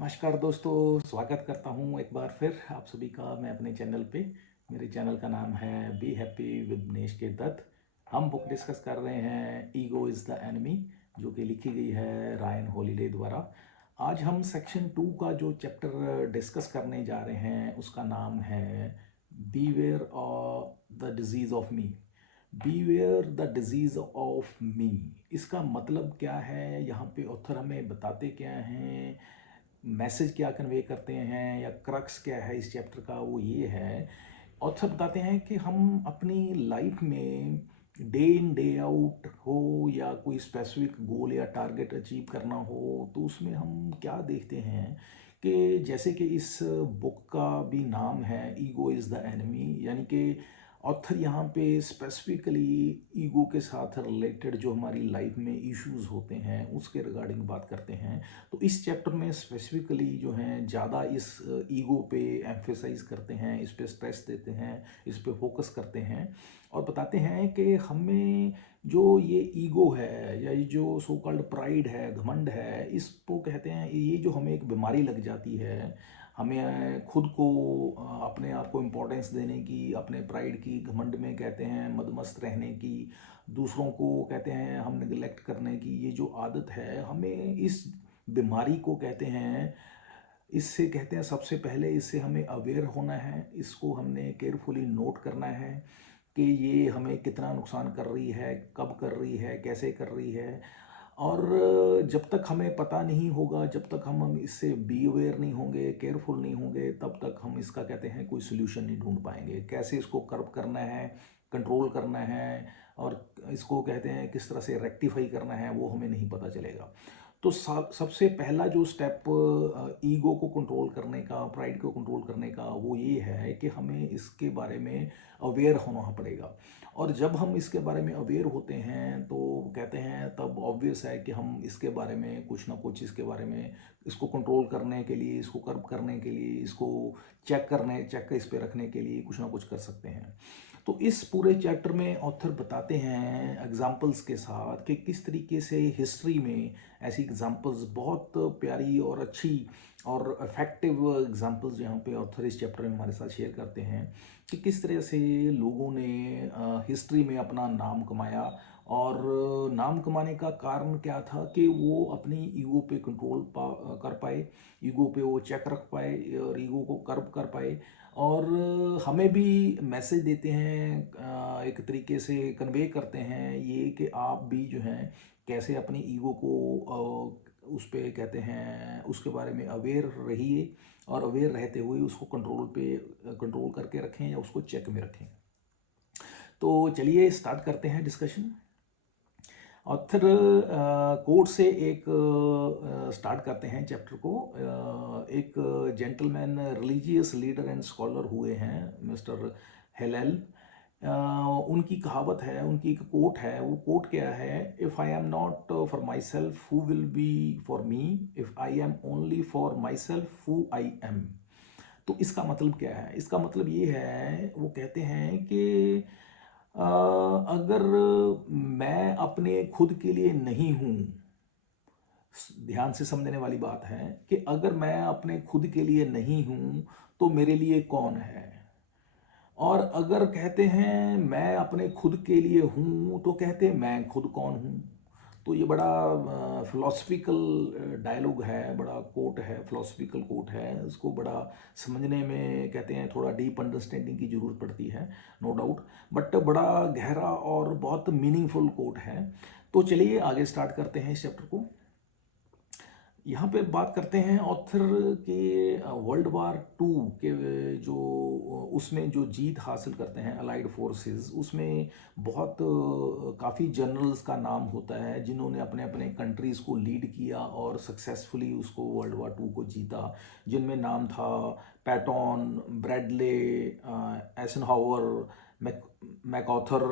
नमस्कार दोस्तों, स्वागत करता हूँ एक बार फिर आप सभी का मैं अपने चैनल पे। मेरे चैनल का नाम है बी हैप्पी विद दिनेश के दत्त। हम बुक डिस्कस कर रहे हैं ईगो इज़ द एनिमी, जो कि लिखी गई है रायन हॉलीडे द्वारा। आज हम सेक्शन 2 का जो चैप्टर डिस्कस करने जा रहे हैं उसका नाम है beware the disease of me. Beware the disease of me, इसका मतलब क्या है? यहाँ पे ऑथर हमें बताते क्या हैं, मैसेज क्या कन्वे करते हैं, या क्रक्स क्या है इस चैप्टर का, वो ये है। ऑथर बताते हैं कि हम अपनी लाइफ में डे इन डे आउट हो या कोई स्पेसिफिक गोल या टारगेट अचीव करना हो तो उसमें हम क्या देखते हैं कि जैसे कि इस बुक का भी नाम है ईगो इज़ द एनिमी, यानी कि ऑथर यहाँ पे स्पेसिफिकली ईगो के साथ रिलेटेड जो हमारी लाइफ में इश्यूज होते हैं उसके रिगार्डिंग बात करते हैं। तो इस चैप्टर में स्पेसिफिकली जो हैं ज़्यादा इस ईगो पे एम्फेसाइज करते हैं, इस पे स्ट्रेस देते हैं, इस पे फोकस करते हैं और बताते हैं कि हमें जो ये ईगो है या ये जो सो कॉल्ड प्राइड है, घमंड है, इसको कहते हैं ये जो हमें एक बीमारी लग जाती है। हमें खुद को अपने आप को इम्पोर्टेंस देने की, अपने प्राइड की, घमंड में कहते हैं मदमस्त रहने की, दूसरों को कहते हैं हम निगलेक्ट करने की, ये जो आदत है हमें इस बीमारी को कहते हैं। इससे कहते हैं सबसे पहले इससे हमें अवेयर होना है, इसको हमने केयरफुली नोट करना है कि ये हमें कितना नुकसान कर रही है, कब कर रही है, कैसे कर रही है। और जब तक हमें पता नहीं होगा, जब तक हम इससे बी अवेयर नहीं होंगे, केयरफुल नहीं होंगे, तब तक हम इसका कहते हैं कोई सोल्यूशन नहीं ढूंढ पाएंगे। कैसे इसको कर्ब करना है, कंट्रोल करना है और इसको कहते हैं किस तरह से रेक्टिफाई करना है, वो हमें नहीं पता चलेगा। तो सबसे पहला जो स्टेप ईगो को कंट्रोल करने का, प्राइड को कंट्रोल करने का, वो ये है कि हमें इसके बारे में अवेयर होना पड़ेगा। और जब हम इसके बारे में अवेयर होते हैं तो कहते हैं तब ऑब्वियस है कि हम इसके बारे में कुछ ना कुछ, इसके बारे में इसको कंट्रोल करने के लिए, इसको कर्ब करने के लिए, इसको चेक इस पे रखने के लिए कुछ ना कुछ कर सकते हैं। तो इस पूरे चैप्टर में ऑथर बताते हैं एग्जाम्पल्स के साथ कि किस तरीके से हिस्ट्री में ऐसी एग्जाम्पल्स, बहुत प्यारी और अच्छी और इफेक्टिव एग्जाम्पल्स यहाँ पे ऑथर इस चैप्टर में हमारे साथ शेयर करते हैं कि किस तरह से लोगों ने हिस्ट्री में अपना नाम कमाया। और नाम कमाने का कारण क्या था कि वो अपनी ईगो पे कंट्रोल कर पाए, ईगो पे वो चेक रख पाए और ईगो को कर्ब कर पाए। और हमें भी मैसेज देते हैं, एक तरीके से कन्वे करते हैं ये कि आप भी जो हैं कैसे अपनी ईगो को उस पे कहते हैं उसके बारे में अवेयर रहिए और अवेयर रहते हुए उसको कंट्रोल करके रखें या उसको चेक में रखें। तो चलिए स्टार्ट करते हैं डिस्कशन। ऑथर कोट से एक स्टार्ट करते हैं चैप्टर को। एक gentleman, religious leader and scholar हुए हैं मिस्टर हेलेल। उनकी कहावत है, उनकी एक कोट है। वो कोट क्या है? If I am not for my self who will be for me, if I am only for my self who I am. तो इसका मतलब क्या है? इसका मतलब ये है, वो कहते हैं कि अगर मैं अपने खुद के लिए नहीं हूँ, ध्यान से समझने वाली बात है कि अगर मैं अपने खुद के लिए नहीं हूँ तो मेरे लिए कौन है। और अगर कहते हैं मैं अपने खुद के लिए हूँ तो कहते हैं मैं खुद कौन हूँ। तो ये बड़ा फिलोसफिकल डायलॉग है, बड़ा कोट है, फिलोसफिकल कोट है। इसको बड़ा समझने में कहते हैं थोड़ा डीप अंडरस्टैंडिंग की ज़रूरत पड़ती है, नो डाउट, बट बड़ा गहरा और बहुत मीनिंगफुल कोट है। तो चलिए आगे स्टार्ट करते हैं इस चैप्टर को। यहाँ पे बात करते हैं ऑथर के वर्ल्ड वार 2 के जो उसमें जो जीत हासिल करते हैं अलाइड फोर्सेस, उसमें बहुत काफ़ी जनरल्स का नाम होता है जिन्होंने अपने अपने कंट्रीज़ को लीड किया और सक्सेसफुली उसको वर्ल्ड वार 2 को जीता। जिनमें नाम था पैटॉन, ब्रैडले, एसनहावर, मैकऑथर,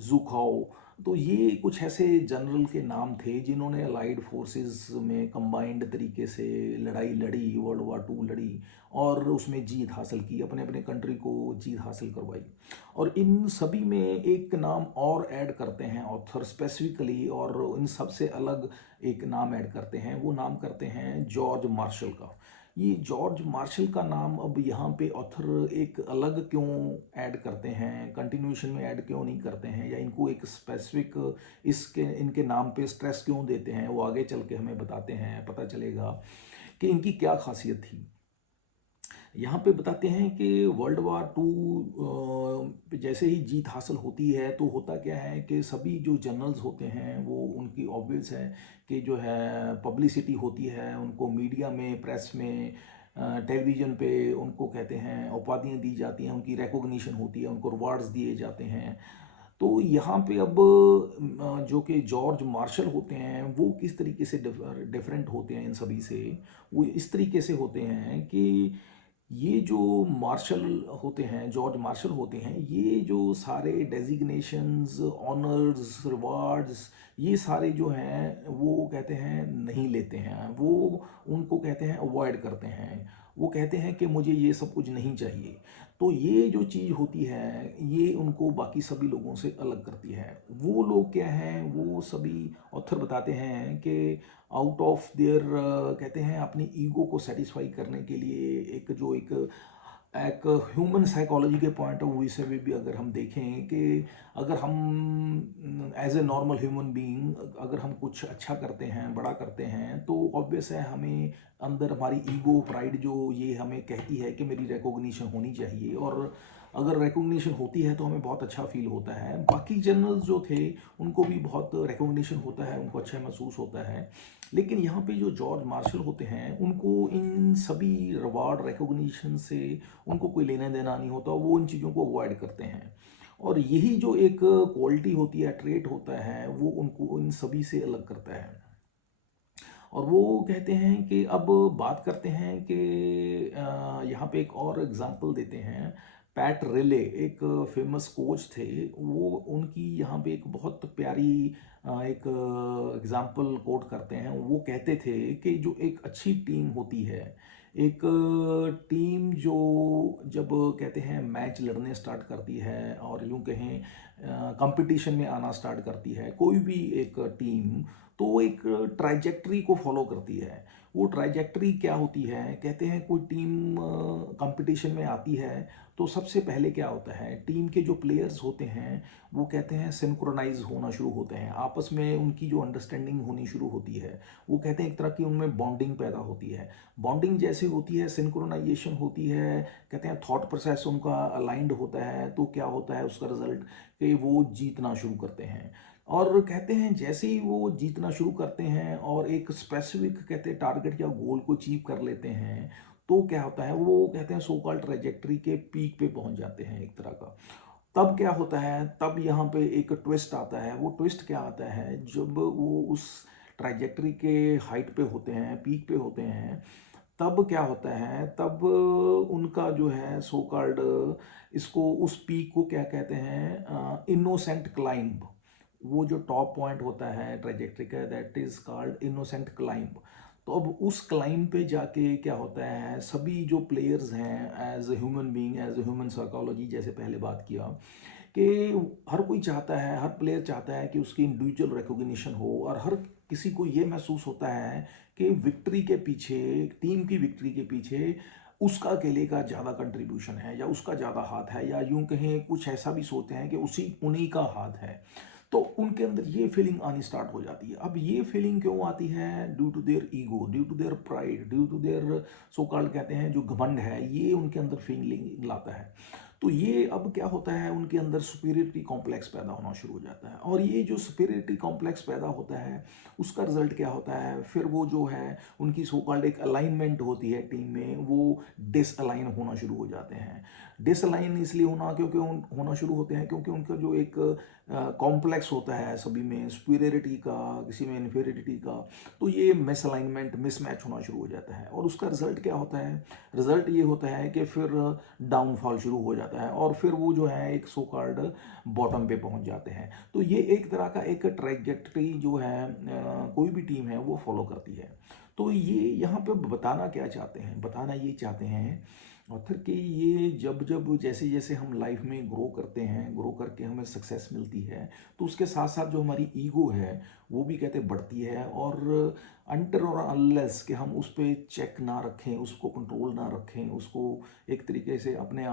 जूखाओ। तो ये कुछ ऐसे जनरल के नाम थे जिन्होंने अलाइड फोर्सेस में कंबाइंड तरीके से लड़ाई लड़ी, वर्ल्ड वार 2 लड़ी और उसमें जीत हासिल की, अपने अपने कंट्री को जीत हासिल करवाई। और इन सभी में एक नाम और ऐड करते हैं ऑथर स्पेसिफिकली, और इन सब से अलग एक नाम ऐड करते हैं, वो नाम करते हैं जॉर्ज मार्शल का। ये जॉर्ज मार्शल का नाम अब यहाँ पे ऑथर एक अलग क्यों ऐड करते हैं, कंटिन्यूशन में ऐड क्यों नहीं करते हैं, या इनको एक स्पेसिफिक इसके इनके नाम पे स्ट्रेस क्यों देते हैं, वो आगे चल के हमें बताते हैं, पता चलेगा कि इनकी क्या खासियत थी। यहाँ पे बताते हैं कि वर्ल्ड वार 2 जैसे ही जीत हासिल होती है तो होता क्या है कि सभी जो जनरल्स होते हैं वो उनकी ऑब्वियस है कि जो है पब्लिसिटी होती है, उनको मीडिया में, प्रेस में, टेलीविज़न पे उनको कहते हैं उपाधियाँ दी जाती हैं, उनकी रिकॉग्निशन होती है, उनको रिवार्ड्स दिए जाते हैं। तो यहाँ पे अब जो कि जॉर्ज मार्शल होते हैं वो किस तरीके से डिफरेंट होते हैं इन सभी से। वो इस तरीके से होते हैं कि ये जो मार्शल होते हैं, जॉर्ज मार्शल होते हैं, ये जो सारे डेजिग्नेशंस, ऑनर्स, रिवार्ड्स, ये सारे जो हैं वो कहते हैं नहीं लेते हैं, वो उनको कहते हैं अवॉइड करते हैं। वो कहते हैं कि मुझे ये सब कुछ नहीं चाहिए। तो ये जो चीज़ होती है ये उनको बाकी सभी लोगों से अलग करती है। वो लोग क्या हैं, वो सभी ऑथर बताते हैं कि आउट ऑफ देयर कहते हैं अपनी ईगो को सेटिस्फाई करने के लिए एक जो एक एक ह्यूमन साइकोलॉजी के पॉइंट ऑफ व्यू से भी अगर हम देखें कि अगर हम as a normal human being अगर हम कुछ अच्छा करते हैं, बड़ा करते हैं, तो ऑब्वियस है हमें अंदर हमारी ईगो, प्राइड जो ये हमें कहती है कि मेरी रिकॉग्निशन होनी चाहिए, और अगर रिकॉग्निशन होती है तो हमें बहुत अच्छा फील होता है। बाकी जनरल्स जो थे उनको भी बहुत रिकॉग्निशन होता है, उनको अच्छा महसूस होता है। लेकिन यहाँ पे जो जॉर्ज मार्शल होते हैं उनको इन सभी रिवार्ड रिकॉग्निशन से उनको कोई लेना देना नहीं होता, वो इन चीज़ों को अवॉइड करते हैं। और यही जो एक क्वालिटी होती है, ट्रेट होता है, वो उनको इन सभी से अलग करता है। और वो कहते हैं कि अब बात करते हैं कि यहाँ पे एक और एग्जांपल देते हैं। पैट रिले एक फेमस कोच थे, वो उनकी यहाँ पे एक बहुत प्यारी एक एग्जांपल कोट करते हैं। वो कहते थे कि जो एक अच्छी टीम होती है, एक टीम जो जब कहते हैं मैच लड़ने स्टार्ट करती है और यूं कहें कंपटीशन में आना स्टार्ट करती है, कोई भी एक टीम, तो वो एक ट्राइजेक्टरी को फॉलो करती है। वो ट्राइजेक्टरी क्या होती है, कहते हैं कोई टीम कंपटीशन में आती है तो सबसे पहले क्या होता है, टीम के जो प्लेयर्स होते हैं वो कहते हैं सिंक्रोनाइज होना शुरू होते हैं, आपस में उनकी जो अंडरस्टैंडिंग होनी शुरू होती है। वो कहते हैं एक तरह की उनमें बॉन्डिंग पैदा होती है। बॉन्डिंग जैसे होती है, सिंक्रोनाइजेशन होती है, कहते हैं थॉट प्रोसेस उनका अलाइंड होता है, तो क्या होता है उसका रिजल्ट कि वो जीतना शुरू करते हैं। और कहते हैं जैसे ही वो जीतना शुरू करते हैं और एक स्पेसिफिक कहते हैं टारगेट या गोल को अचीव कर लेते हैं, तो क्या होता है, वो कहते हैं सो कॉल्ड ट्रेजेक्ट्री के पीक पे पहुंच जाते हैं एक तरह का। तब क्या होता है, तब यहाँ पे एक ट्विस्ट आता है। वो ट्विस्ट क्या आता है, जब वो उस ट्राइजेक्टरी के हाइट पे होते हैं, पीक पे होते हैं, तब क्या होता है, तब उनका जो है सो कॉल्ड, इसको उस पीक को क्या कहते हैं, इनोसेंट क्लाइंब। वो जो टॉप पॉइंट होता है ट्रेजेक्टरी का, that is called innocent climb. तो अब उस क्लाइंब पे जाके क्या होता है, सभी जो प्लेयर्स हैं as a human being, as a human psychology, जैसे पहले बात किया कि हर कोई चाहता है, हर प्लेयर चाहता है कि उसकी इंडिविजुअल रिकॉग्निशन हो, और हर किसी को ये महसूस होता है कि विक्ट्री के पीछे, टीम की विक्ट्री के पीछे उसका अकेले का ज़्यादा कंट्रीब्यूशन है, या उसका ज़्यादा हाथ है, या यूं कहें कुछ ऐसा भी सोचते हैं कि उसी उन्हीं का हाथ है। तो उनके अंदर ये फीलिंग आनी स्टार्ट हो जाती है। अब ये फीलिंग क्यों आती है, due to their ego, due to their pride, due to their so called कहते हैं जो घमंड है, ये उनके अंदर फीलिंग लाता है। तो ये अब क्या होता है, उनके अंदर सुपीरियरिटी कॉम्प्लेक्स पैदा होना शुरू हो जाता है। और ये जो सुपीरियरिटी कॉम्प्लेक्स पैदा होता है उसका रिजल्ट क्या होता है, फिर वो जो है उनकी सो कॉल्ड एक अलाइनमेंट होती है टीम में, वो डिसअलाइन होना शुरू हो जाते हैं। डिसअलाइन इसलिए होना शुरू होते हैं क्योंकि उनका जो एक कॉम्प्लेक्स होता है सभी में, सुपीरियरिटी का, किसी में इन्फीरियरिटी का, तो ये मिसअलाइनमेंट, मिसमैच होना शुरू हो जाता है। और उसका रिजल्ट क्या होता है, रिजल्ट ये होता है कि फिर डाउनफॉल शुरू हो जाता जाता है और फिर वो जो है एक सो कॉल्ड बॉटम पे पहुंच जाते हैं। तो ये एक तरह का एक ट्रैजेक्टरी जो है कोई भी टीम है वो फॉलो करती है। तो ये यहाँ पे बताना क्या चाहते हैं, बताना ये चाहते हैं ऑथर कि ये जब जब जैसे जैसे हम लाइफ में ग्रो करते हैं, ग्रो करके हमें सक्सेस मिलती है, तो उसके साथ साथ जो हमारी ईगो है वो भी कहते बढ़ती है। और अनटर और अनलेस कि हम उस पर चेक ना रखें, उसको कंट्रोल ना रखें, उसको एक तरीके से अपने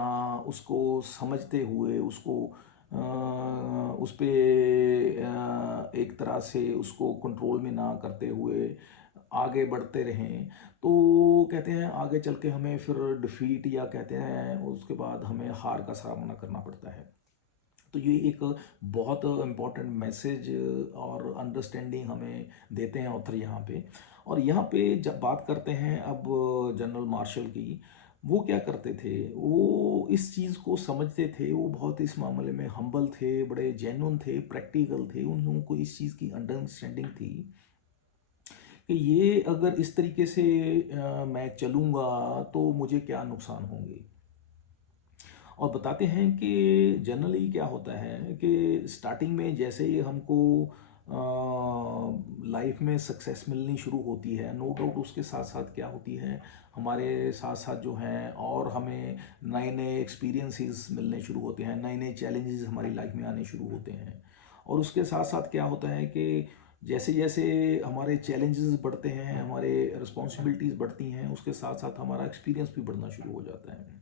उसको समझते हुए उसको उस पे एक तरह से उसको कंट्रोल में ना करते हुए आगे बढ़ते रहें, तो कहते हैं आगे चल के हमें फिर डिफीट या कहते हैं उसके बाद हमें हार का सामना करना पड़ता है। तो ये एक बहुत इम्पॉर्टेंट मैसेज और अंडरस्टैंडिंग हमें देते हैं ऑथर यहाँ पे। और यहाँ पे जब बात करते हैं अब जनरल मार्शल की, वो क्या करते थे, वो इस चीज़ को समझते थे, वो बहुत इस मामले में हम्बल थे, बड़े जेन्युइन थे, प्रैक्टिकल थे, उन लोगों को इस चीज़ की अंडरस्टैंडिंग थी कि ये अगर इस तरीके से मैं चलूँगा तो मुझे क्या नुकसान होंगे। और बताते हैं कि जनरली क्या होता है कि स्टार्टिंग में जैसे ही हमको लाइफ में सक्सेस मिलनी शुरू होती है, नो डाउट उसके साथ साथ क्या होती है, हमारे साथ साथ जो हैं और हमें नए नए एक्सपीरियंसेस मिलने शुरू होते हैं, नए नए चैलेंजेस हमारी लाइफ में आने शुरू होते हैं। और उसके साथ साथ क्या होता है कि जैसे जैसे हमारे चैलेंजेस बढ़ते हैं, हमारे रिस्पॉन्सिबिलिटीज़ बढ़ती हैं, उसके साथ साथ हमारा एक्सपीरियंस भी बढ़ना शुरू हो जाता है।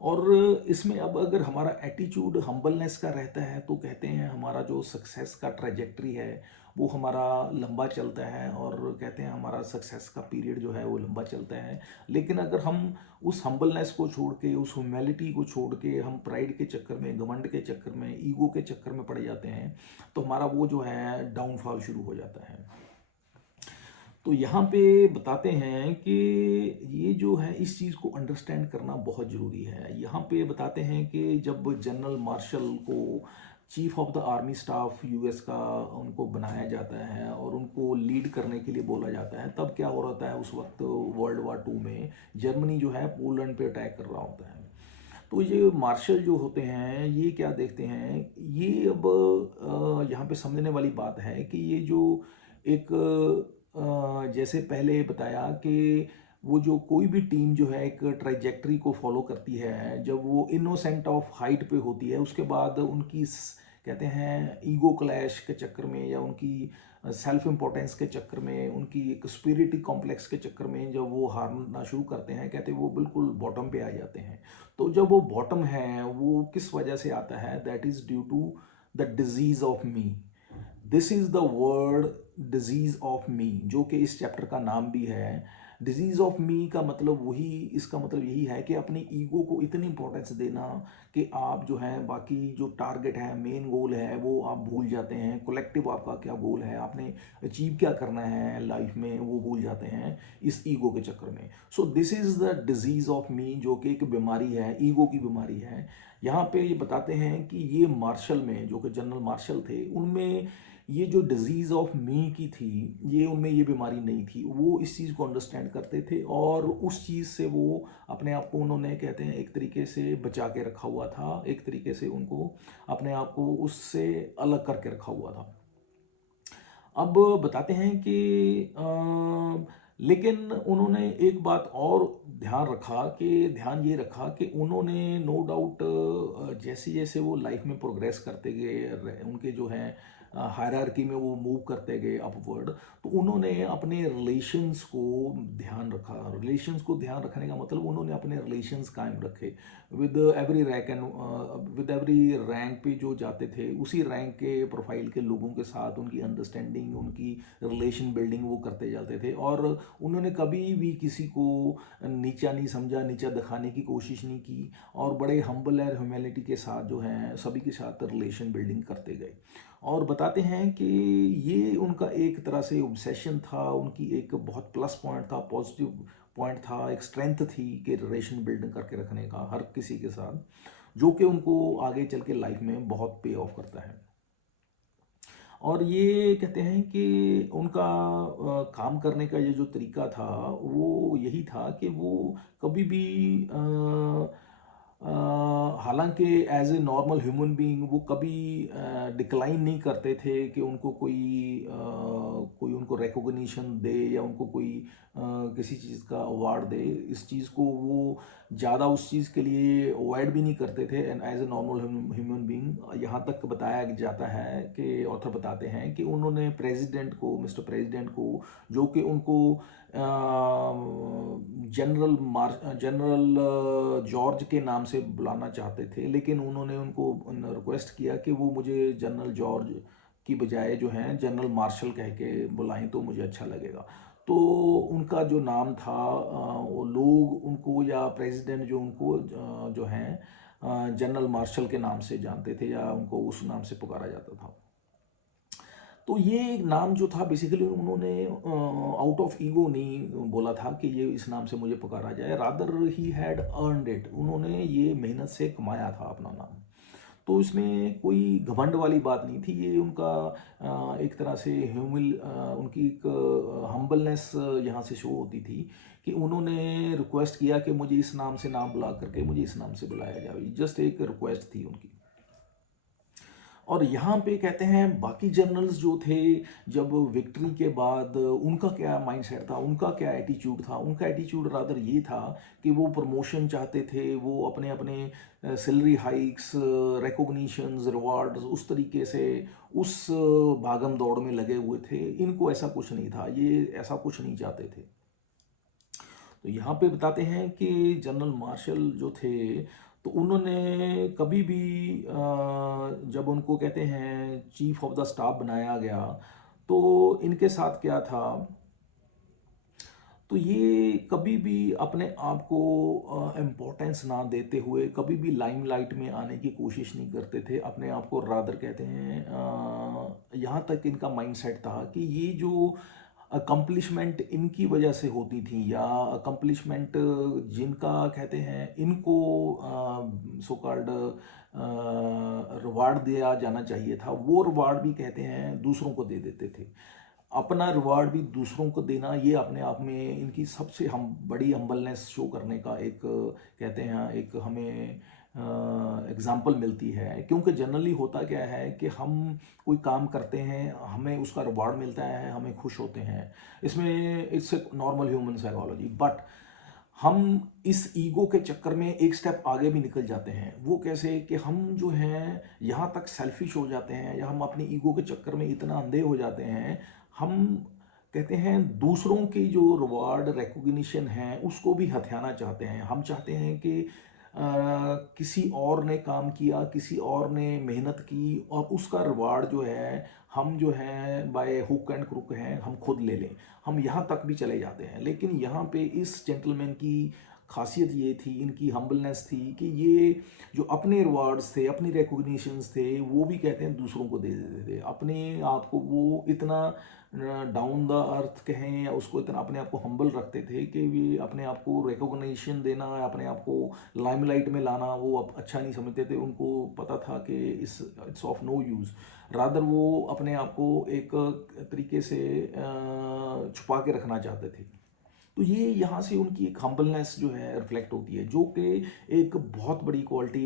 और इसमें अब अगर हमारा एटीट्यूड हम्बलनेस का रहता है तो कहते हैं हमारा जो सक्सेस का ट्रैजेक्टरी है वो हमारा लंबा चलता है, और कहते हैं हमारा सक्सेस का पीरियड जो है वो लंबा चलता है। लेकिन अगर हम उस हम्बलनेस को छोड़ के, उस ह्यूमैलिटी को छोड़ के हम प्राइड के चक्कर में, घमंड के चक्कर में, ईगो के चक्कर में पड़ जाते हैं, तो हमारा वो जो है डाउनफॉल शुरू हो जाता है। तो यहाँ पे बताते हैं कि ये जो है इस चीज़ को अंडरस्टैंड करना बहुत ज़रूरी है। यहाँ पे बताते हैं कि जब जनरल मार्शल को chief of the army staff US का उनको बनाया जाता है और उनको लीड करने के लिए बोला जाता है, तब क्या हो रहा है उस वक्त वर्ल्ड वार 2 में जर्मनी जो है पोलैंड पे अटैक कर रहा होता है। तो ये मार्शल जो होते हैं ये क्या देखते हैं, ये अब यहाँ पे समझने वाली बात है कि ये जो एक जैसे पहले बताया कि वो जो कोई भी टीम जो है एक ट्राइजेक्टरी को फॉलो करती है, जब वो इनोसेंट ऑफ हाइट पे होती है उसके बाद उनकी कहते हैं ईगो क्लैश के चक्कर में या उनकी सेल्फ इम्पोर्टेंस के चक्कर में, उनकी एक स्पिरिटी कॉम्प्लेक्स के चक्कर में जब वो हारना शुरू करते हैं, कहते हैं वो बिल्कुल बॉटम पे आ जाते हैं। तो जब वो बॉटम है वो किस वजह से आता है, that is due to the disease of me. This is the word disease of me, जो कि इस चैप्टर का नाम भी है। डिजीज ऑफ मी का मतलब वही, इसका मतलब यही है कि अपनी ईगो को इतनी इंपॉर्टेंस देना कि आप जो है बाकी जो टारगेट है, मेन गोल है, वो आप भूल जाते हैं। कलेक्टिव आपका क्या गोल है, आपने अचीव क्या करना है लाइफ में, वो भूल जाते हैं इस ईगो के चक्कर में। सो this is the disease of me, जो कि एक बीमारी है, ईगो की बीमारी है। यहाँ पे ये बताते हैं कि ये मार्शल में, जो कि जनरल मार्शल थे, उनमें ये जो डिजीज़ ऑफ मी की थी, ये उनमें ये बीमारी नहीं थी। वो इस चीज़ को अंडरस्टैंड करते थे और उस चीज़ से वो अपने आप को, उन्होंने कहते हैं एक तरीके से बचा के रखा हुआ था, एक तरीके से उनको अपने आप को उससे अलग करके रखा हुआ था। अब बताते हैं कि लेकिन उन्होंने एक बात और ध्यान ये रखा कि उन्होंने नो डाउट जैसे जैसे वो लाइफ में प्रोग्रेस करते गए, उनके जो है हायरार्की में वो मूव करते गए अपवर्ड, तो उन्होंने अपने रिलेशंस को ध्यान रखा। रिलेशंस को ध्यान रखने का मतलब उन्होंने अपने रिलेशंस कायम रखे with every rank and with every rank पे जो जाते थे, उसी रैंक के प्रोफाइल के लोगों के साथ उनकी अंडरस्टैंडिंग, उनकी रिलेशन बिल्डिंग वो करते जाते थे। और उन्होंने कभी भी किसी को नीचा नहीं समझा, नीचा दिखाने की कोशिश नहीं की, और बड़े हम्बल और ह्यूमैनिटी के साथ जो है सभी के साथ रिलेशन बिल्डिंग करते गए। और बताते हैं कि ये उनका एक तरह से ऑब्सेशन था, उनकी एक बहुत प्लस पॉइंट था, पॉजिटिव पॉइंट था, एक स्ट्रेंथ थी कि रिलेशन बिल्ड करके रखने का हर किसी के साथ, जो कि उनको आगे चल के लाइफ में बहुत पे ऑफ करता है। और ये कहते हैं कि उनका काम करने का ये जो तरीका था वो यही था कि वो कभी भी हालांकि as a normal human being वो कभी डिक्लाइन नहीं करते थे कि उनको कोई उनको रिकॉग्निशन दे या उनको कोई किसी चीज़ का अवार्ड दे। इस चीज़ को वो ज़्यादा उस चीज़ के लिए अवॉइड भी नहीं करते थे and as a normal human being. यहाँ तक बताया जाता है कि ऑथर बताते हैं कि उन्होंने प्रेसिडेंट को, मिस्टर प्रेसिडेंट को, जो कि उनको जनरल जॉर्ज के नाम से बुलाना चाहते थे, लेकिन उन्होंने उनको रिक्वेस्ट किया कि वो मुझे जनरल जॉर्ज की बजाय जो है जनरल मार्शल कह के बुलाएं तो मुझे अच्छा लगेगा। तो उनका जो नाम था वो लोग उनको, या प्रेसिडेंट जो उनको जो है जनरल मार्शल के नाम से जानते थे या उनको उस नाम से पुकारा जाता था। तो ये नाम जो था बेसिकली उन्होंने आउट ऑफ ईगो नहीं बोला था कि ये इस नाम से मुझे पुकारा जाए, rather he had earned it. उन्होंने ये मेहनत से कमाया था अपना नाम। तो इसमें कोई घमंड वाली बात नहीं थी, ये उनका एक तरह से उनकी एक हम्बलनेस यहाँ से शो होती थी कि उन्होंने रिक्वेस्ट किया कि मुझे इस नाम से नाम बुला करके मुझे इस नाम से बुलाया जाए। जस्ट एक रिक्वेस्ट थी उनकी। और यहाँ पे कहते हैं बाकी जनरल्स जो थे, जब विक्ट्री के बाद उनका क्या माइंडसेट था, उनका क्या एटीट्यूड था। उनका एटीट्यूड रादर ये था कि वो प्रमोशन चाहते थे, वो अपने अपने सैलरी हाइक्स, रिकॉग्निशंस, रिवार्ड्स, उस तरीके से उस भागम दौड़ में लगे हुए थे। इनको ऐसा कुछ नहीं था, ये ऐसा कुछ नहीं चाहते थे। तो यहाँ पे बताते हैं कि जनरल मार्शल जो थे, तो उन्होंने कभी भी जब उनको कहते हैं चीफ ऑफ द स्टाफ बनाया गया, तो इनके साथ क्या था, तो ये कभी भी अपने आप को इम्पोर्टेंस ना देते हुए कभी भी लाइमलाइट में आने की कोशिश नहीं करते थे अपने आप को। रादर कहते हैं यहाँ तक इनका माइंडसेट था कि ये जो अकम्पलिशमेंट इनकी वजह से होती थी, या अकम्पलिशमेंट जिनका कहते हैं इनको सो कॉल्ड रिवार्ड दिया जाना चाहिए था, वो रिवार्ड भी कहते हैं दूसरों को दे देते थे। अपना रिवार्ड भी दूसरों को देना, ये अपने आप में इनकी सबसे हम बड़ी हम्बलनेस शो करने का एक कहते हैं एक हमें एग्जाम्पल मिलती है। क्योंकि जनरली होता क्या है कि हम कोई काम करते हैं, हमें उसका रिवार्ड मिलता है, हमें खुश होते हैं, इसमें it's a normal human psychology. But हम इस ईगो के चक्कर में एक स्टेप आगे भी निकल जाते हैं। वो कैसे कि हम जो हैं यहाँ तक सेल्फिश हो जाते हैं, या हम अपनी ईगो के चक्कर में इतना अंधे हो जाते हैं, हम कहते हैं दूसरों की जो रिवार्ड रिकॉग्निशन है उसको भी हथियाना चाहते हैं। हम चाहते हैं कि किसी और ने काम किया, किसी और ने मेहनत की, और उसका रिवार्ड जो है हम जो है बाय हुक एंड क्रुक हैं हम खुद ले लें। हम यहाँ तक भी चले जाते हैं। लेकिन यहाँ पे इस जेंटलमैन की खासियत ये थी, इनकी हम्बलनेस थी कि ये जो अपने रिवार्ड्स थे, अपनी रिकॉग्निशंस थे, वो भी कहते हैं दूसरों को दे देते थे। अपने आप को वो इतना डाउन द अर्थ कहें या उसको इतना अपने आप को हम्बल रखते थे कि वे अपने आप को रिकॉग्निशन देना, अपने आप को लाइमलाइट में लाना वो अब अच्छा नहीं समझते थे। उनको पता था कि it's of no use. Rather वो अपने आप को एक तरीके से छुपा के रखना चाहते थे। तो ये यहाँ से उनकी एक हम्बलनेस जो है रिफ्लेक्ट होती है, जो कि एक बहुत बड़ी क्वालिटी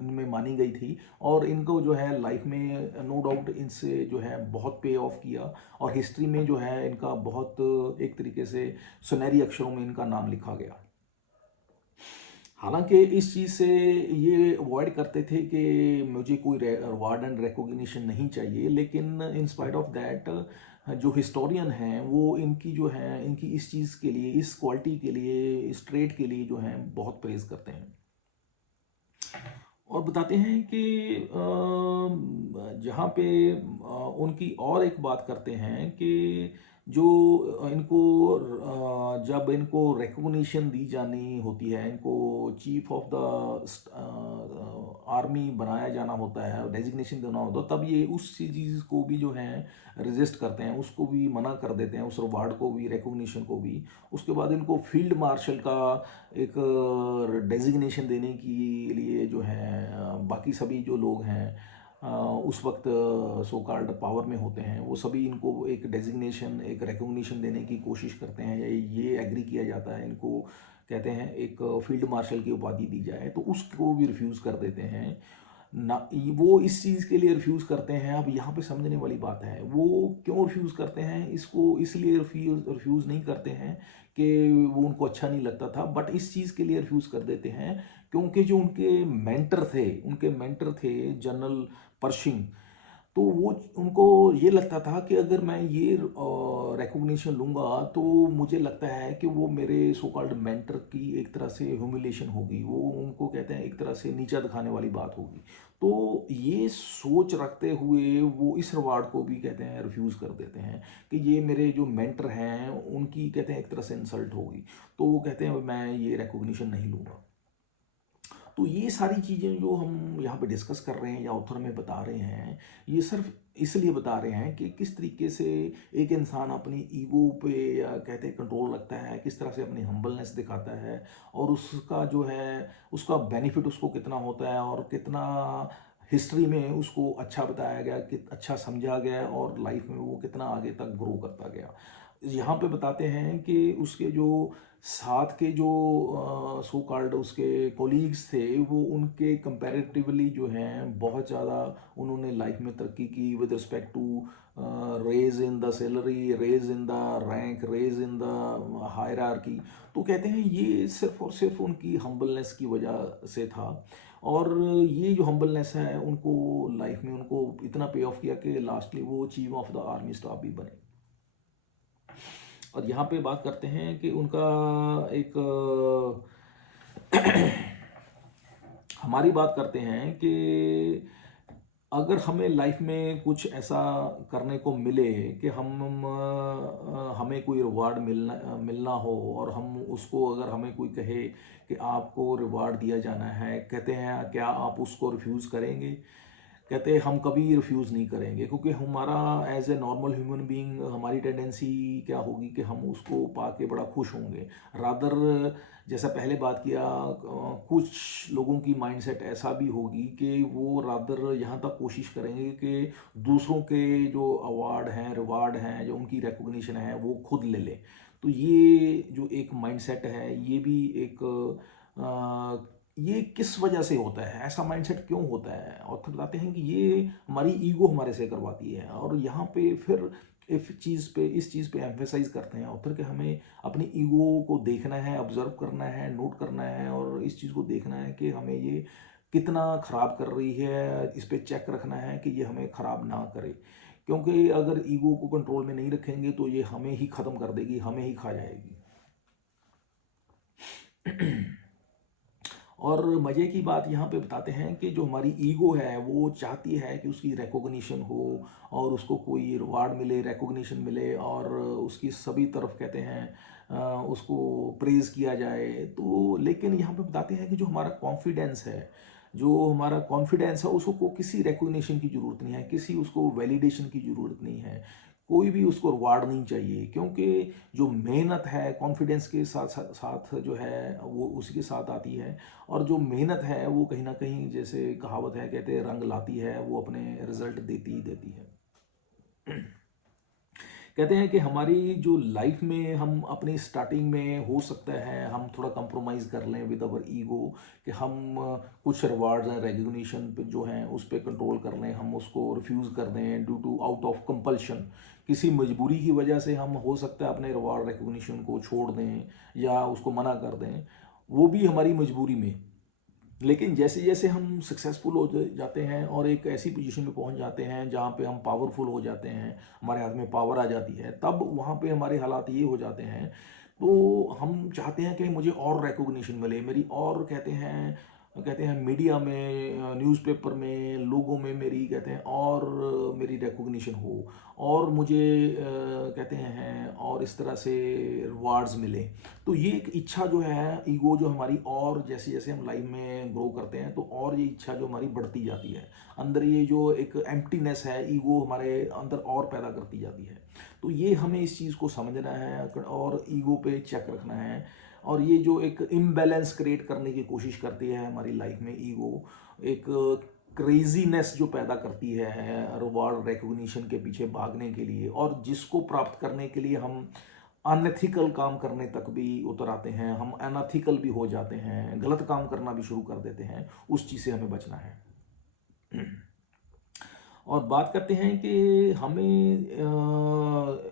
इनमें मानी गई थी। और इनको जो है लाइफ में नो डाउट इनसे जो है बहुत पे ऑफ किया, और हिस्ट्री में जो है इनका बहुत एक तरीके से सुनहरी अक्षरों में इनका नाम लिखा गया। हालांकि इस चीज़ से ये अवॉइड करते थे कि मुझे कोई रिवार्ड एंड रिकॉग्निशन नहीं चाहिए, लेकिन इन स्पाइट ऑफ दैट जो हिस्टोरियन हैं वो इनकी जो है इनकी इस चीज़ के लिए, इस क्वालिटी के लिए, इस ट्रेड के लिए जो है बहुत प्रेज करते हैं। और बताते हैं कि जहाँ पे उनकी और एक बात करते हैं कि जो इनको जब इनको रिकॉग्निशन दी जानी होती है, इनको चीफ ऑफ द आर्मी बनाया जाना होता है, डेजिग्नेशन देना होता है, तब ये उस चीज़ को भी जो है रेजिस्ट करते हैं, उसको भी मना कर देते हैं, उस रिवार्ड को भी, रिकॉग्निशन को भी। उसके बाद इनको फील्ड मार्शल का एक डेजिग्नेशन देने के लिए जो है बाकी सभी जो लोग हैं उस वक्त सो कॉल्ड पावर में होते हैं, वो सभी इनको एक डेजिग्नेशन, एक रिकॉग्निशन देने की कोशिश करते हैं। ये एग्री किया जाता है इनको कहते हैं एक फील्ड मार्शल की उपाधि दी जाए, तो उसको भी रिफ्यूज़ कर देते हैं ना। वो इस चीज़ के लिए रिफ्यूज़ करते हैं। अब यहाँ पे समझने वाली बात है, वो क्यों रिफ्यूज़ करते हैं इसको, इसलिए रिफ्यूज़ नहीं करते हैं कि वो उनको अच्छा नहीं लगता था, बट इस चीज़ के लिए रिफ्यूज़ कर देते हैं क्योंकि जो उनके मेंटर थे जनरल परशिंग, तो वो उनको ये लगता था कि अगर मैं ये रिकॉग्निशन लूँगा तो मुझे लगता है कि वो मेरे सो कॉल्ड मेंटर की एक तरह से ह्यूमिलेशन होगी, वो उनको कहते हैं एक तरह से नीचा दिखाने वाली बात होगी। तो ये सोच रखते हुए वो इस रिवार्ड को भी कहते हैं रिफ्यूज़ कर देते हैं कि ये मेरे जो मेंटर हैं उनकी कहते हैं एक तरह से इंसल्ट होगी, तो वो कहते हैं मैं ये रिकॉग्निशन नहीं लूँगा। तो ये सारी चीज़ें जो हम यहाँ पे डिस्कस कर रहे हैं या ऑथर में बता रहे हैं, ये सिर्फ इसलिए बता रहे हैं कि किस तरीके से एक इंसान अपनी ईगो पे या कहते हैं कंट्रोल रखता है, किस तरह से अपनी हम्बलनेस दिखाता है, और उसका जो है उसका बेनिफिट उसको कितना होता है और कितना हिस्ट्री में उसको अच्छा बताया गया, कि अच्छा समझा गया, और लाइफ में वो कितना आगे तक ग्रो करता गया। यहाँ पे बताते हैं कि उसके जो साथ के जो सो कॉल्ड उसके कोलीग्स थे, वो उनके कंपैरेटिवली जो हैं बहुत ज़्यादा उन्होंने लाइफ में तरक्की की with respect to raise in the salary, raise in the rank, raise in the hierarchy. तो कहते हैं ये सिर्फ और सिर्फ उनकी हम्बलनेस की वजह से था, और ये जो हम्बलनेस है उनको लाइफ में उनको इतना पे ऑफ किया कि लास्टली वो chief of the army staff भी बने। और यहाँ पे बात करते हैं कि उनका एक हमारी बात करते हैं कि अगर हमें लाइफ में कुछ ऐसा करने को मिले कि हमें कोई रिवार्ड मिलना हो, और हम उसको अगर हमें कोई कहे कि आपको रिवार्ड दिया जाना है, कहते हैं क्या आप उसको रिफ्यूज़ करेंगे? कहते हैं हम कभी रिफ्यूज़ नहीं करेंगे, क्योंकि हमारा as a normal human being हमारी टेंडेंसी क्या होगी कि हम उसको पाके बड़ा खुश होंगे। रादर जैसा पहले बात किया, कुछ लोगों की माइंडसेट ऐसा भी होगी कि वो रादर यहाँ तक कोशिश करेंगे कि दूसरों के जो अवार्ड हैं, रिवार्ड हैं, जो उनकी रिकॉग्निशन है वो खुद ले लें। तो ये जो एक माइंडसेट है, ये भी एक ये किस वजह से होता है, ऐसा माइंडसेट क्यों होता है? ऑथर बताते हैं कि ये हमारी ईगो हमारे से करवाती है, और यहाँ पे फिर इस चीज़ पे एम्फेसाइज करते हैं ऑथर कि हमें अपनी ईगो को देखना है, ऑब्जर्व करना है, नोट करना है, और इस चीज़ को देखना है कि हमें ये कितना ख़राब कर रही है, इस पे चेक रखना है कि ये हमें ख़राब ना करे। क्योंकि अगर ईगो को कंट्रोल में नहीं रखेंगे तो ये हमें ही ख़त्म कर देगी, हमें ही खा जाएगी। और मज़े की बात यहाँ पे बताते हैं कि जो हमारी ईगो है वो चाहती है कि उसकी रिकॉग्निशन हो, और उसको कोई रिवार्ड मिले, रिकॉग्निशन मिले, और उसकी सभी तरफ कहते हैं उसको प्रेज़ किया जाए। तो लेकिन यहाँ पे बताते हैं कि जो हमारा कॉन्फिडेंस है उसको किसी रिकॉग्निशन की ज़रूरत नहीं है, किसी उसको वैलिडेशन की ज़रूरत नहीं है, कोई भी उसको रिवार्ड नहीं चाहिए, क्योंकि जो मेहनत है कॉन्फिडेंस के साथ साथ साथ जो है वो उसी के साथ आती है। और जो मेहनत है वो कहीं ना कहीं, जैसे कहावत है, कहते हैं रंग लाती है, वो अपने रिजल्ट देती ही देती है। कहते हैं कि हमारी जो लाइफ में हम अपनी स्टार्टिंग में हो सकता है हम थोड़ा कंप्रोमाइज़ कर लें विद अवर ईगो, कि हम कुछ रिवार्ड्स हैं, रिकग्निशन पे जो हैं उस पर कंट्रोल कर लें, हम उसको रिफ्यूज़ कर दें due to out of compulsion, किसी मजबूरी की वजह से हम हो सकता है अपने रिवार्ड रिकग्निशन को छोड़ दें या उसको मना कर दें, वो भी हमारी मजबूरी में। लेकिन जैसे जैसे हम सक्सेसफुल हो जाते हैं और एक ऐसी पोजीशन में पहुंच जाते हैं जहां पे हम पावरफुल हो जाते हैं, हमारे हाथ में पावर आ जाती है, तब वहां पे हमारे हालात ये हो जाते हैं, तो हम चाहते हैं कि मुझे और रिकॉग्निशन मिले, मेरी और कहते हैं मीडिया में, न्यूज़पेपर में, लोगों में मेरी कहते हैं और मेरी रिकॉग्निशन हो, और मुझे कहते हैं और इस तरह से रिवार्ड्स मिले। तो ये एक इच्छा जो है ईगो जो हमारी, और जैसे जैसे हम लाइफ में ग्रो करते हैं तो और ये इच्छा जो हमारी बढ़ती जाती है, अंदर ये जो एक एम्प्टीनेस है ईगो हमारे अंदर और पैदा करती जाती है। तो ये हमें इस चीज़ को समझना है और ईगो पे चेक रखना है। और ये जो एक इम्बैलेंस क्रिएट करने की कोशिश करती है हमारी लाइफ में ईगो, एक क्रेजीनेस जो पैदा करती है रिवॉर्ड रिकॉग्निशन के पीछे भागने के लिए, और जिसको प्राप्त करने के लिए हम अनएथिकल काम करने तक भी उतर आते हैं, हम अनएथिकल भी हो जाते हैं, गलत काम करना भी शुरू कर देते हैं। उस चीज़ से हमें बचना है। और बात करते हैं कि हमें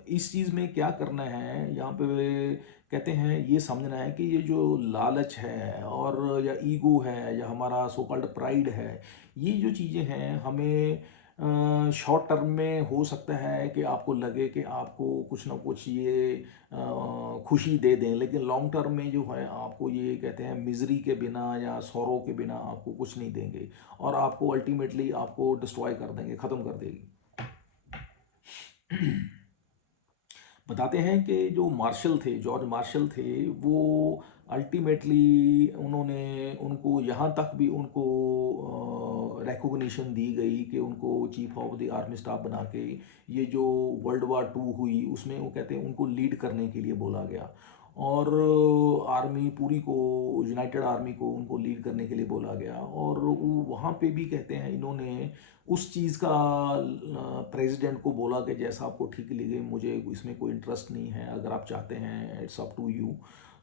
इस चीज़ में क्या करना है। यहाँ पे कहते हैं ये समझना है कि ये जो लालच है और या ईगो है या हमारा सो कॉल्ड प्राइड है, ये जो चीज़ें हैं हमें शॉर्ट टर्म में हो सकता है कि आपको लगे कि आपको कुछ ना कुछ ये खुशी दे दें, लेकिन लॉन्ग टर्म में जो है आपको ये कहते हैं मिजरी के बिना या सौरों के बिना आपको कुछ नहीं देंगे और आपको अल्टीमेटली आपको डिस्ट्रॉय कर देंगे, ख़त्म कर देगी। बताते हैं कि जो मार्शल थे, जॉर्ज मार्शल थे, वो अल्टीमेटली उन्होंने उनको यहाँ तक भी उनको रिकॉग्निशन दी गई कि उनको chief of the army staff बना के ये जो वर्ल्ड वार टू हुई उसमें वो कहते हैं उनको लीड करने के लिए बोला गया और आर्मी पूरी को, यूनाइटेड आर्मी को उनको लीड करने के लिए बोला गया। और वो वहाँ पे भी कहते हैं इन्होंने उस चीज़ का प्रेसिडेंट को बोला कि जैसा आपको ठीक लगे, मुझे इसमें कोई इंटरेस्ट नहीं है, अगर आप चाहते हैं इट्स अप टू यू।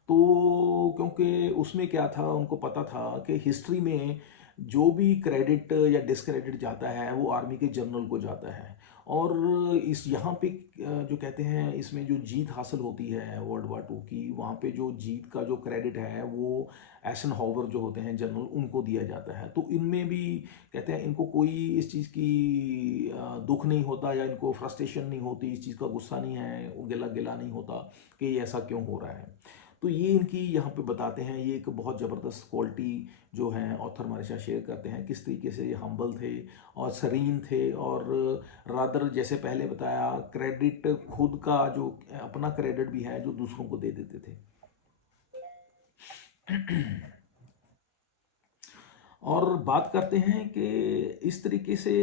तो क्योंकि उसमें क्या था, उनको पता था कि हिस्ट्री में जो भी क्रेडिट या डिसक्रेडिट जाता है वो आर्मी के जनरल को जाता है। और इस यहाँ पे जो कहते हैं इसमें जो जीत हासिल होती है वर्ल्ड वार टू की, वहाँ पे जो जीत का जो क्रेडिट है वो एसनहावर जो होते हैं जनरल, उनको दिया जाता है। तो इनमें भी कहते हैं इनको कोई इस चीज़ की दुख नहीं होता या इनको फ्रस्ट्रेशन नहीं होती, इस चीज़ का गुस्सा नहीं है, गिला गिला नहीं होता कि ये ऐसा क्यों हो रहा है। तो ये इनकी यहाँ पे बताते हैं, ये एक बहुत ज़बरदस्त क्वालिटी जो है ऑथर हमारे साथ शेयर करते हैं, किस तरीके से ये हम्बल थे और सरीन थे और रादर जैसे पहले बताया क्रेडिट खुद का जो अपना क्रेडिट भी है जो दूसरों को दे देते थे। और बात करते हैं कि इस तरीके से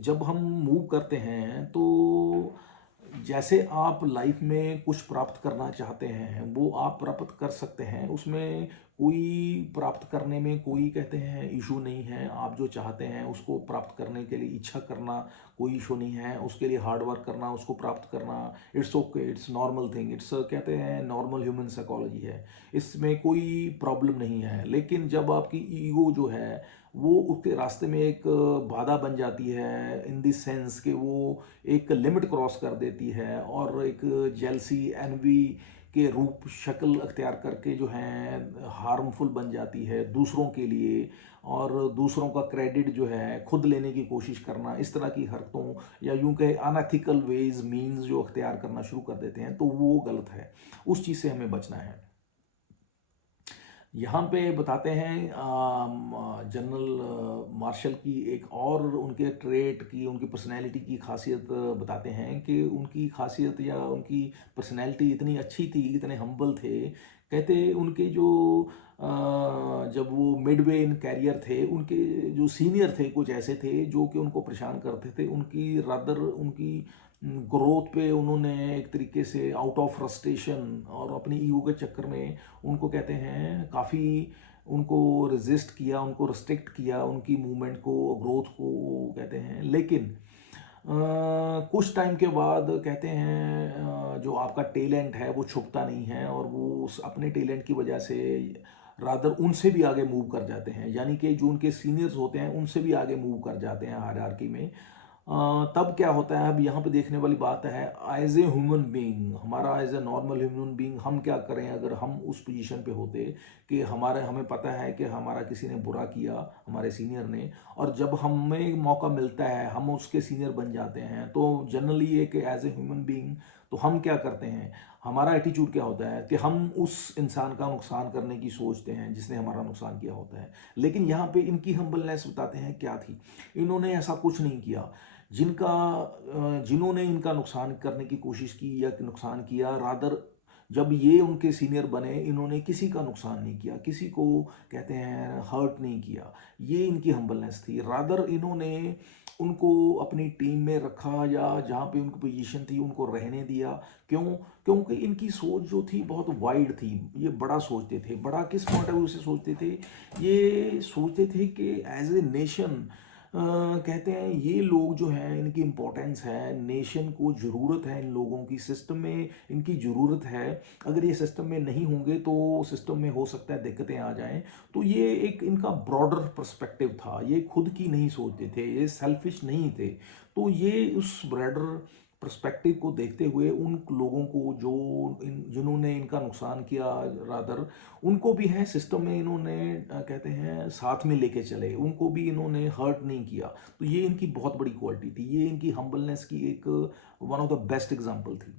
जब हम मूव करते हैं तो जैसे आप लाइफ में कुछ प्राप्त करना चाहते हैं वो आप प्राप्त कर सकते हैं, उसमें कोई प्राप्त करने में कोई कहते हैं इशू नहीं है। आप जो चाहते हैं उसको प्राप्त करने के लिए इच्छा करना कोई इशू नहीं है, उसके लिए हार्ड वर्क करना, उसको प्राप्त करना it's okay, it's normal thing, it's कहते हैं नॉर्मल ह्यूमन साइकोलॉजी है, इसमें कोई प्रॉब्लम नहीं है। लेकिन जब आपकी ईगो जो है वो उसके रास्ते में एक बाधा बन जाती है, इन द सेंस कि वो एक लिमिट क्रॉस कर देती है और एक जेलसी एनवी के रूप शक्ल अख्तियार करके जो है हार्मफुल बन जाती है दूसरों के लिए, और दूसरों का क्रेडिट जो है खुद लेने की कोशिश करना, इस तरह की हरकतों या यूं कहे अनएथिकल वेज मीन्स जो अख्तियार करना शुरू कर देते हैं, तो वो गलत है। उस चीज़ से हमें बचना है। यहाँ पे बताते हैं जनरल मार्शल की एक और उनके ट्रेट की, उनकी पर्सनैलिटी की खासियत बताते हैं कि उनकी खासियत या उनकी पर्सनैलिटी इतनी अच्छी थी, इतने हम्बल थे। कहते उनके जो जब वो मिडवे इन कैरियर थे, उनके जो सीनियर थे कुछ ऐसे थे जो कि उनको परेशान करते थे, उनकी रादर उनकी ग्रोथ पे उन्होंने एक तरीके से आउट ऑफ फ्रस्ट्रेशन और अपनी ईगो के चक्कर में उनको कहते हैं काफ़ी उनको रेजिस्ट किया, उनको रिस्ट्रिक्ट किया, उनकी मूवमेंट को, ग्रोथ को कहते हैं। लेकिन कुछ टाइम के बाद कहते हैं जो आपका टैलेंट है वो छुपता नहीं है और वो उस अपने टैलेंट की वजह से रादर उनसे भी आगे मूव कर जाते हैं, यानी कि जो उनके सीनियर्स होते हैं उनसे भी आगे मूव कर जाते हैं हायरार्की में। तब क्या होता है, अब यहाँ पे देखने वाली बात है एज ए ह्यूमन बीइंग, हमारा as a normal human being हम क्या करें अगर हम उस पोजीशन पे होते कि हमें पता है कि हमारा किसी ने बुरा किया, हमारे सीनियर ने, और जब हमें मौका मिलता है हम उसके सीनियर बन जाते हैं, तो जनरली एक एज ए ह्यूमन बीइंग तो हम क्या करते हैं, हमारा एटीट्यूड क्या होता है कि हम उस इंसान का नुकसान करने की सोचते हैं जिसने हमारा नुकसान किया होता है। लेकिन यहाँ पे इनकी हम्बलनेस बताते हैं क्या थी, इन्होंने ऐसा कुछ नहीं किया। जिन्होंने इनका नुकसान करने की कोशिश की या नुकसान किया, रादर जब ये उनके सीनियर बने इन्होंने किसी का नुकसान नहीं किया, किसी को कहते हैं हर्ट नहीं किया। ये इनकी हम्बलनेस थी। रादर इन्होंने उनको अपनी टीम में रखा या जहाँ पे उनकी पोजीशन थी उनको रहने दिया। क्यों? क्योंकि इनकी सोच जो थी बहुत वाइड थी, ये बड़ा सोचते थे। बड़ा किस पॉइंट ऑफ व्यू से सोचते थे? ये सोचते थे कि एज ए नेशन कहते हैं ये लोग जो हैं इनकी इम्पोर्टेंस है, नेशन को ज़रूरत है इन लोगों की, सिस्टम में इनकी ज़रूरत है। अगर ये सिस्टम में नहीं होंगे तो सिस्टम में हो सकता है दिक्कतें आ जाएं। तो ये एक इनका ब्रॉडर पर्सपेक्टिव था, ये खुद की नहीं सोचते थे, ये सेल्फिश नहीं थे। तो ये उस ब्रॉडर पर्सपेक्टिव को देखते हुए उन लोगों को जो जिन्होंने इनका नुकसान किया, रादर उनको भी है सिस्टम में इन्होंने कहते हैं साथ में लेके चले, उनको भी इन्होंने हर्ट नहीं किया। तो ये इनकी बहुत बड़ी क्वालिटी थी, ये इनकी हम्बलनेस की एक one of the best example थी।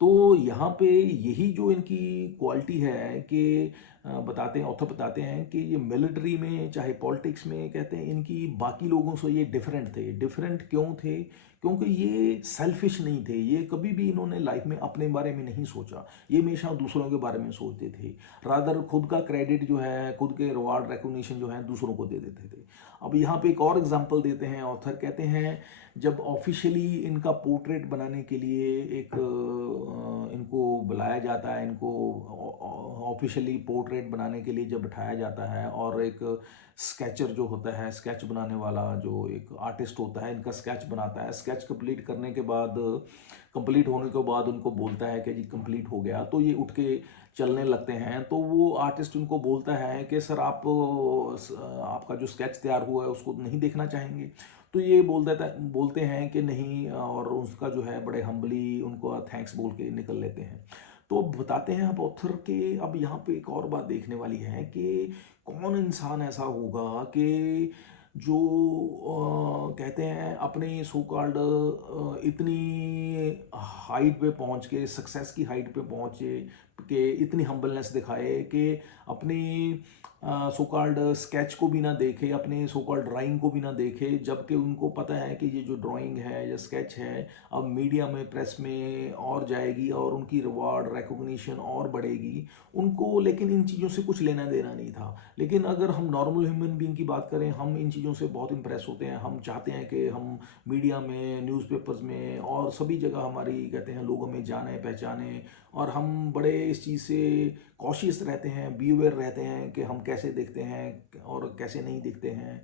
तो यहाँ पे यही जो इनकी क्वालिटी है कि बताते हैं, ऑथर बताते हैं कि ये मिलिट्री में चाहे पॉलिटिक्स में कहते हैं इनकी बाकी लोगों से ये डिफरेंट थे। डिफरेंट क्यों थे? क्योंकि ये सेल्फिश नहीं थे, ये कभी भी इन्होंने लाइफ में अपने बारे में नहीं सोचा, ये हमेशा दूसरों के बारे में सोचते थे। रादर खुद का क्रेडिट जो है, खुद के रिवार्ड रिकॉग्निशन जो है दूसरों को दे देते थे। अब यहाँ पे एक और एग्जांपल देते हैं ऑथर, कहते हैं जब ऑफिशियली इनका पोर्ट्रेट बनाने के लिए एक इनको बुलाया जाता है, इनको ऑफिशियली पोर्ट्रेट बनाने के लिए जब बिठाया जाता है और एक स्केचर जो होता है, स्केच बनाने वाला जो एक आर्टिस्ट होता है, इनका स्केच बनाता है। स्केच कंप्लीट करने के बाद, कंप्लीट होने के बाद उनको बोलता है कि जी कंप्लीट हो गया, तो ये उठ के चलने लगते हैं। तो वो आर्टिस्ट उनको बोलता है कि सर आप आपका जो स्केच तैयार हुआ है उसको नहीं देखना चाहेंगे? तो ये बोलते हैं कि नहीं, और उसका जो है बड़े हम्बली उनको थैंक्स बोल के निकल लेते हैं। तो अब बताते हैं, अब ऑथर के अब यहाँ पे एक और बात देखने वाली है कि कौन इंसान ऐसा होगा कि जो कहते हैं अपने सो कॉल्ड इतनी हाइट पे पहुंच के, सक्सेस की हाइट पे पहुंचे कि इतनी हम्बलनेस दिखाए कि अपनी सो कॉल्ड स्केच को भी ना देखे, अपने सो कॉल्ड ड्राइंग को भी ना देखे, जबकि उनको पता है कि ये जो ड्राइंग है या स्केच है अब मीडिया में, प्रेस में और जाएगी और उनकी रिवार्ड रिकॉग्निशन और बढ़ेगी उनको, लेकिन इन चीज़ों से कुछ लेना देना नहीं था। लेकिन अगर हम नॉर्मल ह्यूमन बीइंग की बात करें, हम इन चीज़ों से बहुत इंप्रेस होते हैं। हम चाहते हैं कि हम मीडिया में, न्यूज़पेपर्स में और सभी जगह हमारी कहते हैं लोगों में जाने पहचाने, और हम बड़े इस चीज़ से कॉशियस रहते हैं, बी अवेयर रहते हैं कि हम कैसे दिखते हैं और कैसे नहीं दिखते हैं।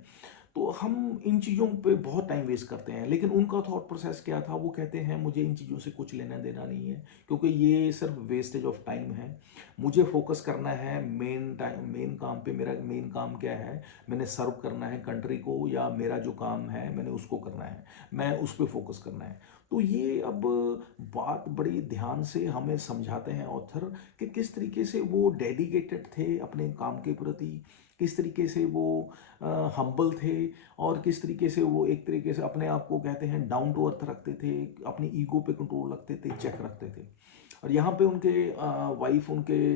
तो हम इन चीज़ों पे बहुत टाइम वेस्ट करते हैं। लेकिन उनका थॉट प्रोसेस क्या था? वो कहते हैं मुझे इन चीज़ों से कुछ लेना देना नहीं है, क्योंकि ये सिर्फ वेस्टेज ऑफ टाइम है। मुझे फोकस करना है मेन काम पे। मेरा मेन काम क्या है? मैंने सर्व करना है कंट्री को, या मेरा जो काम है मैंने उसको करना है, मैं उस पर फोकस करना है। तो ये अब बात बड़ी ध्यान से हमें समझाते हैं ऑथर कि किस तरीके से वो डेडिकेटेड थे अपने काम के प्रति, किस तरीके से वो हम्बल थे, और किस तरीके से वो एक तरीके से अपने आप को कहते हैं डाउन टू अर्थ रखते थे, अपनी ईगो पे कंट्रोल रखते थे, चेक रखते थे। और यहाँ पे उनके वाइफ, उनके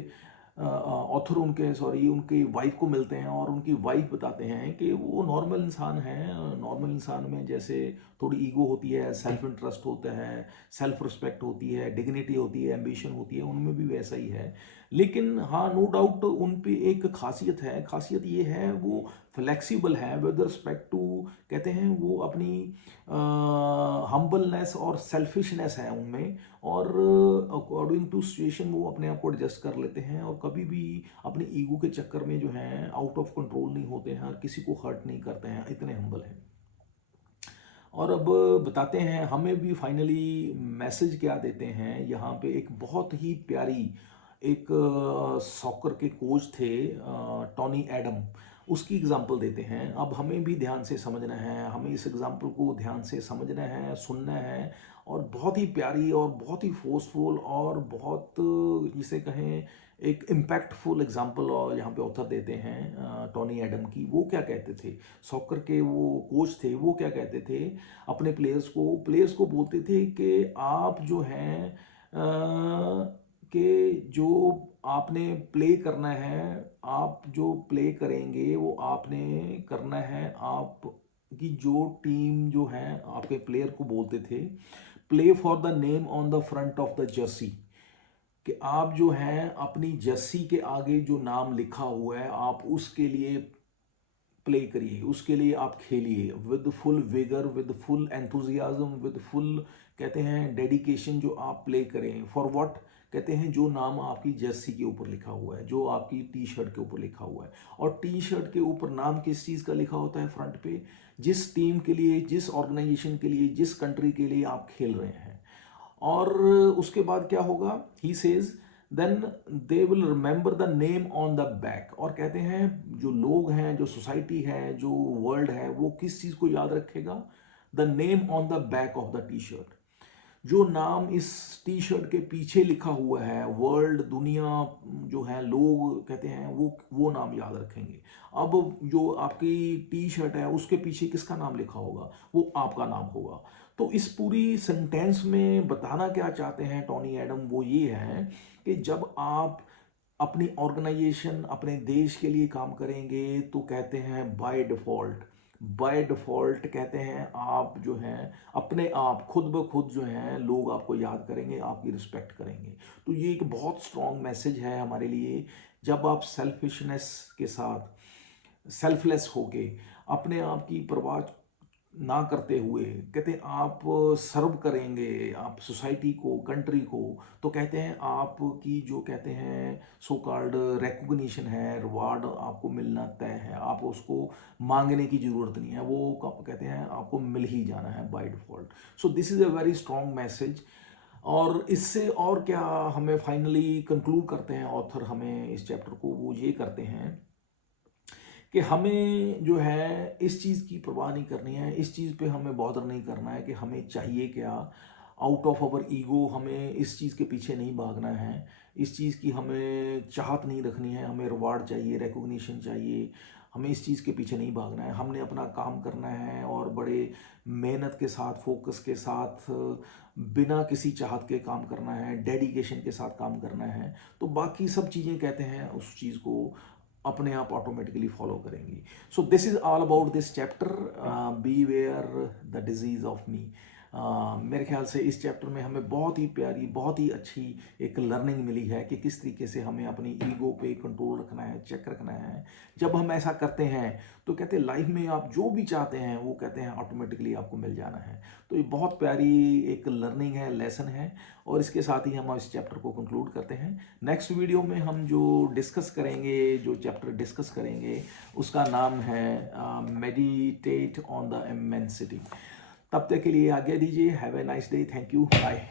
ऑथर उनके सॉरी उनकी वाइफ को मिलते हैं, और उनकी वाइफ बताते हैं कि वो नॉर्मल इंसान है। नॉर्मल इंसान में जैसे थोड़ी ईगो होती है, सेल्फ इंटरेस्ट होता है, सेल्फ रिस्पेक्ट होती है, डिग्निटी होती है, एम्बिशन होती है, उनमें भी वैसा ही है। लेकिन हाँ, नो डाउट उन पे एक खासियत है। खासियत ये है वो फ्लेक्सिबल है विद रिस्पेक्ट टू, कहते हैं वो अपनी हम्बलनेस और सेल्फिशनेस है उनमें, और अकॉर्डिंग टू सिचुएशन वो अपने आप को एडजस्ट कर लेते हैं, और कभी भी अपनी ईगो के चक्कर में जो है आउट ऑफ कंट्रोल नहीं होते हैं और किसी को हर्ट नहीं करते हैं, इतने हम्बल हैं। और अब बताते हैं हमें भी फाइनली मैसेज क्या देते हैं यहाँ पे। एक बहुत ही प्यारी एक सॉकर के कोच थे, टॉनी एडम, उसकी एग्जांपल देते हैं। अब हमें भी ध्यान से समझना है, हमें इस एग्जांपल को ध्यान से समझना है, सुनना है, और बहुत ही प्यारी और बहुत ही फोर्सफुल और बहुत जिसे कहें एक इम्पैक्टफुल एग्जांपल और यहाँ पे ऑथर देते हैं टॉनी एडम की। वो क्या कहते थे? सॉकर के वो कोच थे, वो क्या कहते थे अपने प्लेयर्स को बोलते थे कि आप जो हैं कि जो आपने प्ले करना है, आप जो प्ले करेंगे वो आपने करना है। आप की जो टीम जो है, आपके प्लेयर को बोलते थे play for the name on the front of the Jersey, कि आप जो हैं अपनी जर्सी के आगे जो नाम लिखा हुआ है आप उसके लिए प्ले करिए, उसके लिए आप खेलिए with full vigour, with full enthusiasm, with full कहते हैं डेडिकेशन जो आप प्ले करें फॉर व्हाट, कहते हैं जो नाम आपकी जर्सी के ऊपर लिखा हुआ है, जो आपकी टी शर्ट के ऊपर लिखा हुआ है। और टी शर्ट के ऊपर नाम किस चीज़ का लिखा होता है फ्रंट पे, जिस टीम के लिए, जिस ऑर्गेनाइजेशन के लिए, जिस कंट्री के लिए आप खेल रहे हैं। और उसके बाद क्या होगा, he says then they will remember the name on the back. और कहते हैं जो लोग हैं, जो सोसाइटी है, जो वर्ल्ड है, वो किस चीज़ को याद रखेगा, the name on the back of the T shirt. जो नाम इस टी शर्ट के पीछे लिखा हुआ है, वर्ल्ड, दुनिया जो है, लोग कहते हैं वो नाम याद रखेंगे। अब जो आपकी टी शर्ट है उसके पीछे किसका नाम लिखा होगा, वो आपका नाम होगा। तो इस पूरी सेंटेंस में बताना क्या चाहते हैं टोनी एडम, वो ये है कि जब आप अपनी ऑर्गेनाइजेशन, अपने देश के लिए काम करेंगे तो कहते हैं बाय डिफ़ॉल्ट कहते हैं आप जो हैं अपने आप खुद ब खुद जो हैं लोग आपको याद करेंगे, आपकी रिस्पेक्ट करेंगे। तो ये एक बहुत स्ट्रॉन्ग मैसेज है हमारे लिए। जब आप सेल्फिशनेस के साथ, सेल्फलेस होके, अपने आप की परवाह ना करते हुए कहते हैं आप सर्व करेंगे आप सोसाइटी को, कंट्री को, तो कहते हैं आपकी जो कहते हैं सो कॉल्ड रिकॉग्निशन है, रिवार्ड आपको मिलना तय है। आप उसको मांगने की ज़रूरत नहीं है, वो कहते हैं आपको मिल ही जाना है by default. So this is a very strong message. और इससे और क्या हमें फाइनली कंक्लूड करते हैं ऑथर हमें इस चैप्टर को, वो ये करते हैं कि हमें जो है इस चीज़ की परवाह नहीं करनी है, इस चीज़ पे हमें बॉदर नहीं करना है कि हमें चाहिए क्या। आउट ऑफ आवर ईगो हमें इस चीज़ के पीछे नहीं भागना है, इस चीज़ की हमें चाहत नहीं रखनी है। हमें रिवार्ड चाहिए, रिकॉग्निशन चाहिए, हमें इस चीज़ के पीछे नहीं भागना है। हमने अपना काम करना है और बड़े मेहनत के साथ, फोकस के साथ, बिना किसी चाहत के काम करना है, डेडिकेशन के साथ काम करना है। तो बाकी सब चीज़ें कहते हैं उस चीज़ को अपने आप ऑटोमेटिकली फॉलो करेंगी। So this is all about this chapter, beware the disease of me. मेरे ख्याल से इस चैप्टर में हमें बहुत ही प्यारी, बहुत ही अच्छी एक लर्निंग मिली है कि किस तरीके से हमें अपनी ईगो पे कंट्रोल रखना है, चेक रखना है। जब हम ऐसा करते हैं तो कहते हैं लाइफ में आप जो भी चाहते हैं वो कहते हैं ऑटोमेटिकली आपको मिल जाना है। तो ये बहुत प्यारी एक लर्निंग है, लेसन है। और इसके साथ ही हम इस चैप्टर को कंक्लूड करते हैं। नेक्स्ट वीडियो में हम जो डिस्कस करेंगे, जो चैप्टर डिस्कस करेंगे, उसका नाम है मेडिटेट ऑन द इमेंसिटी। तब तक के लिए आज्ञा दीजिए। Have a nice day. Thank you. Bye.